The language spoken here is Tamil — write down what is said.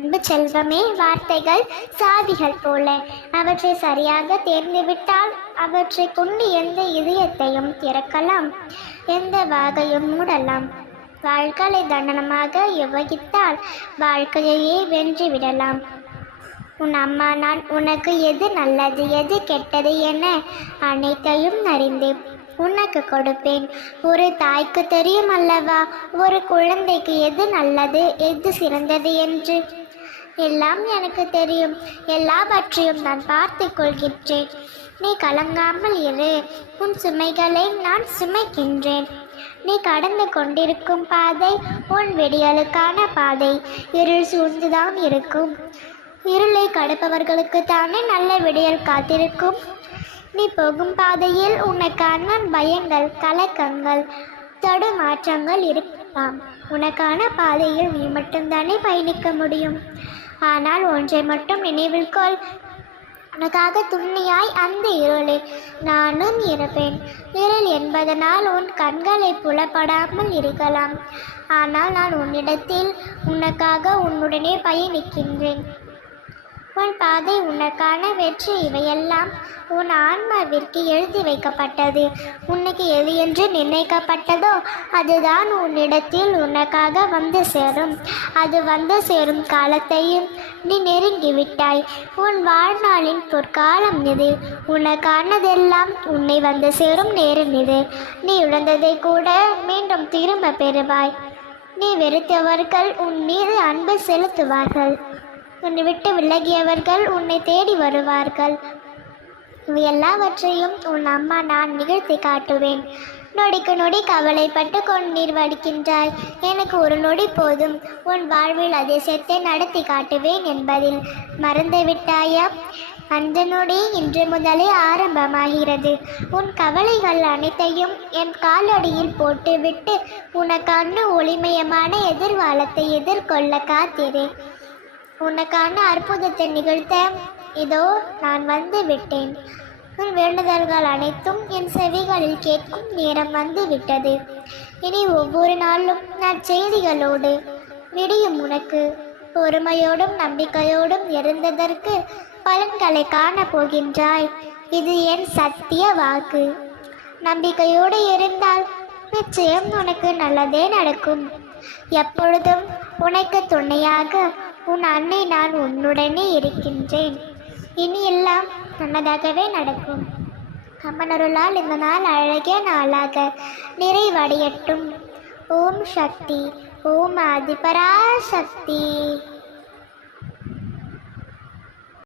அன்பு செல்வமே வார்த்தைகள் சாதிகள் போல. அவற்றை சரியாக தேர்ந்துவிட்டால் அவற்றை கொண்டு எந்த இதயத்தையும் திறக்கலாம் எந்த வாகையும் மூடலாம். வாழ்களை தண்டனமாக யோகித்தால் வாழ்க்கையையே வென்று விடலாம். உன் அம்மா நான் உனக்கு எது நல்லது எது கெட்டது என அனைத்தையும் அறிந்து உனக்கு கொடுப்பேன். ஒரு தாய்க்கு தெரியும் அல்லவா? ஒரு குழந்தைக்கு எது நல்லது எது சிறந்தது என்று? எல்லாம் எனக்கு தெரியும். எல்லாவற்றையும் நான் பார்த்து கொள்கின்றேன். நீ கலங்காமல் இரு. உன் சுமைகளை நான் சுமைக்கின்றேன். நீ கடந்து கொண்டிருக்கும் பாதை உன் விடியலுக்கான பாதை. இருள் சூழ்ந்துதான் இருக்கும். இருளை கடப்பவர்களுக்கு தானே நல்ல விடியல் காத்திருக்கும். நீ போகும் பாதையில் உனக்கான பயங்கள் கலக்கங்கள் தடுமாற்றங்கள் இருக்கலாம். உனக்கான பாதையில் நீ மட்டும்தானே பயணிக்க முடியும். ஆனால் ஒன்றை மட்டும் நினைவில் கொள். உனக்காக துண்ணியாய் அந்த இருளில் நானும் இருப்பேன். இருள் என்பதனால் உன் கண்களை புலப்படாமல் இருக்கலாம். ஆனால் நான் உன்னிடத்தில் உனக்காக உன்னுடனே பயணிக்கின்றேன். உன் பாதை உனக்கான வெற்றி. இவையெல்லாம் உன் ஆன்மாவிற்கு எழுதி வைக்கப்பட்டது. உனக்கு எது என்று நிர்ணயிக்கப்பட்டதோ அதுதான் உன்னிடத்தில் உனக்காக வந்து சேரும். அது வந்து சேரும் காலத்தையும் நீ நெருங்கிவிட்டாய். உன் வாழ்நாளின் பொற்காலம் இது. உனக்கானதெல்லாம் உன்னை வந்து சேரும் நேரம் இது. நீ இழந்ததை கூட மீண்டும் திரும்ப பெறுவாய். நீ வெறுத்தவர்கள் உன் மீது அன்பு செலுத்துவார்கள். உன்னை விட்டு விலகியவர்கள் உன்னை தேடி வருவார்கள். இவை எல்லாவற்றையும் உன் அம்மா நான் நிகழ்த்தி காட்டுவேன். நொடிக்கு நொடி கவலைப்பட்டு கொண்டீர் வடிக்கின்றாய். எனக்கு ஒரு நொடி போதும். உன் வாழ்வில் அதிசயத்தை நடத்தி காட்டுவேன் என்பதில் மறந்து விட்டாயா அந்த நொடி இன்று முதலே ஆரம்பமாகிறது. உன் கவலைகள் அனைத்தையும் என் காலடியில் போட்டுவிட்டு உனக்கான ஒளிமயமான எதிர்காலத்தை எதிர்கொள்ள காத்திரு. உனக்கான அற்புதத்தை நிகழ்த்த இதோ நான் வந்து விட்டேன் உன் வேண்டுதல்கள் அனைத்தும் என் செவிகளில் கேட்கும் நேரம் வந்து விட்டது இனி ஒவ்வொரு நாளும் நான் செய்திகளோடு விடியும் உனக்கு. பொறுமையோடும் நம்பிக்கையோடும் இருந்ததற்கு பலன்களை காணப் போகின்றாய் இது என் சத்திய வாக்கு. நம்பிக்கையோடு இருந்தால் நிச்சயம் உனக்கு நல்லதே நடக்கும். எப்பொழுதும் உனக்கு துணையாக உன் அன்னை நான் உன்னுடனே இருக்கின்றேன். இனி எல்லாம் நல்லதாகவே நடக்கும். அம்மனருளால் இந்த நாள் அழகிய நாளாக நிறைவடையட்டும். ஓம் சக்தி ஓம் ஆதிபராசக்தி.